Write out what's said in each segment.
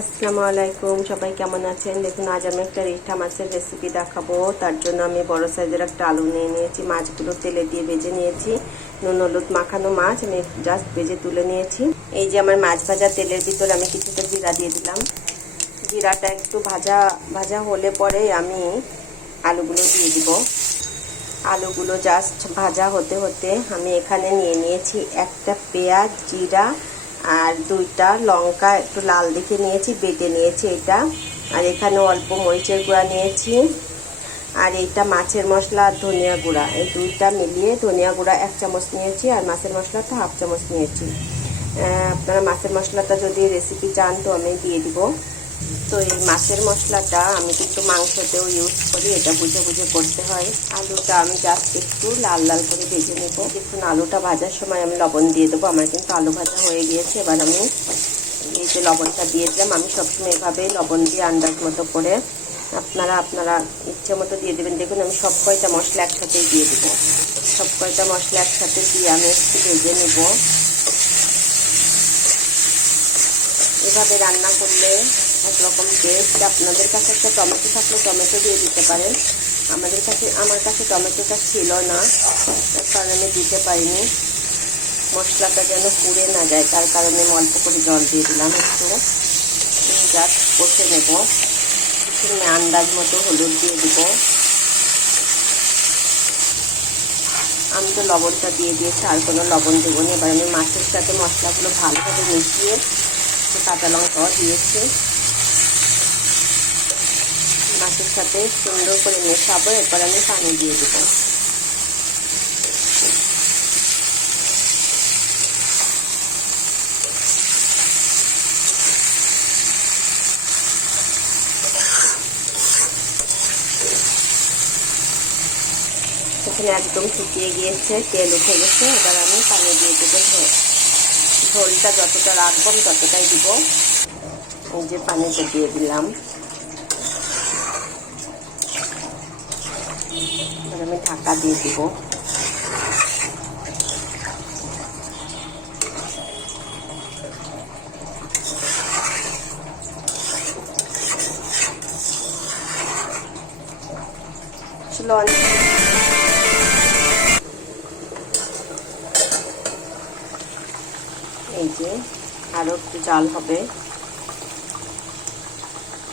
আসসালামু আলাইকুম, সবাই কেমন আছেন? দেখুন, আজ আমি একটা রিঠা মাছের রেসিপি দেখাবো। তার জন্য আমি বড় সাইজের একটা আলু নিয়ে নিয়েছি। মাছগুলো তেলে দিয়ে ভেজে নিয়েছি। নুন হলুদ মাখানো মাছ আমি জাস্ট ভেজে তুলে নিয়েছি। এই যে আমার মাছ ভাজা তেলের ভিতরে আমি কিছুটা জিরা দিয়ে দিলাম। জিরাটা একটু ভাজা ভাজা হলে পরে আমি আলুগুলো দিয়ে দিব। আলুগুলো জাস্ট ভাজা হতে হতে আমি এখানে নিয়ে নিয়েছি একটা পেঁয়াজ, জিরা আর দুইটা লঙ্কা একটু লাল দেখে নিয়েছি, বেটে নিয়েছি এটা। আর এখানে অল্প মরিচের গুঁড়া নিয়েছি। আর এইটা মাছের মশলা আর ধনিয়া গুঁড়া, এই দুইটা মিলিয়ে ধনিয়া গুঁড়া 1 চামচ নিয়েছি আর মাছের মশলাটা 1/2 চামচ নিয়েছি। আপনারা মাছের মশলাটা যদি রেসিপি চান তো আমি দিয়ে দিব। তো এই মাছের মশলাটা আমি কিন্তু মাংসতেও ইউজ করি, এটা বুঝে বুঝে করতে হয়। আলুটা আমি জাস্ট একটু লাল লাল করে ভেজে নেব। দেখুন, আলুটা ভাজার সময় আমি লবণ দিয়ে দেবো। আমার কিন্তু আলু ভাজা হয়ে গিয়েছে। এবার আমি এই যে লবণটা দিয়ে দিলাম। আমি সবসময় এভাবেই লবণ দিয়ে আন্দাজ মতো করে, আপনারা ইচ্ছে মতো দিয়ে দেবেন। দেখুন, আমি সব কয়টা মশলা একসাথেই দিয়ে দেবো। সব কয়টা মশলা একসাথে দিয়ে আমি একটু ভেজে নেব। এভাবে রান্না করলে একরকম টেস্ট। আপনাদের কাছে একটা টমেটো থাকলে টমেটো দিয়ে দিতে পারেন। আমার কাছে টমেটোটা ছিল না, তার কারণে আমি দিতে পারিনি। মশলাটা যেন পুড়ে না যায় তার কারণে আমি অল্প করে জল দিয়ে দিলাম। একটু জাস্ট কষে নেব। আন্দাজ মতো হলুদ দিয়ে দিব। আমি তো লবণটা দিয়ে দিয়েছি, আর কোনো লবণ দেবো না। এবার আমি মাছের সাথে মশলাগুলো ভালোভাবে মিশিয়ে কাঁচা লঙ্কাও দিয়েছি। মাছের সাথে সুন্দর করে মেশাবো। এরপর আমি পানি দিয়ে দেবো। এখানে একদম শুকিয়ে গিয়েছে, তেল উঠে গেছে। এবার আমি পানি দিয়ে দেবো। ঝোলটা যতটা রাখবো আমি ততটাই দিব। এই যে পানিটা দিয়ে দিলাম। এবার আমি ঢাকা দিয়ে দিব। এই যে আরো একটু জাল হবে।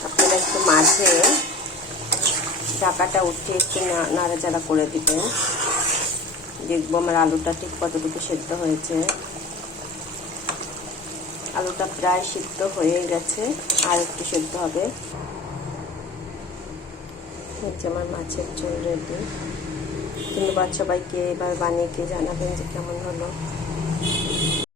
আপনারা একটু মাঝে ঢাকাটা উঠে একটু নাড়াচাড়া করে দিবেন। দেখবো আমার আলুটা ঠিক কতটুকু সেদ্ধ হয়েছে। আলুটা প্রায় সিদ্ধ হয়ে গেছে, আর একটু সেদ্ধ হবে। আমার মাছের ঝোল রেডি। ধন্যবাদ সবাইকে। এবার বানিয়ে জানাবেন যে কেমন হলো।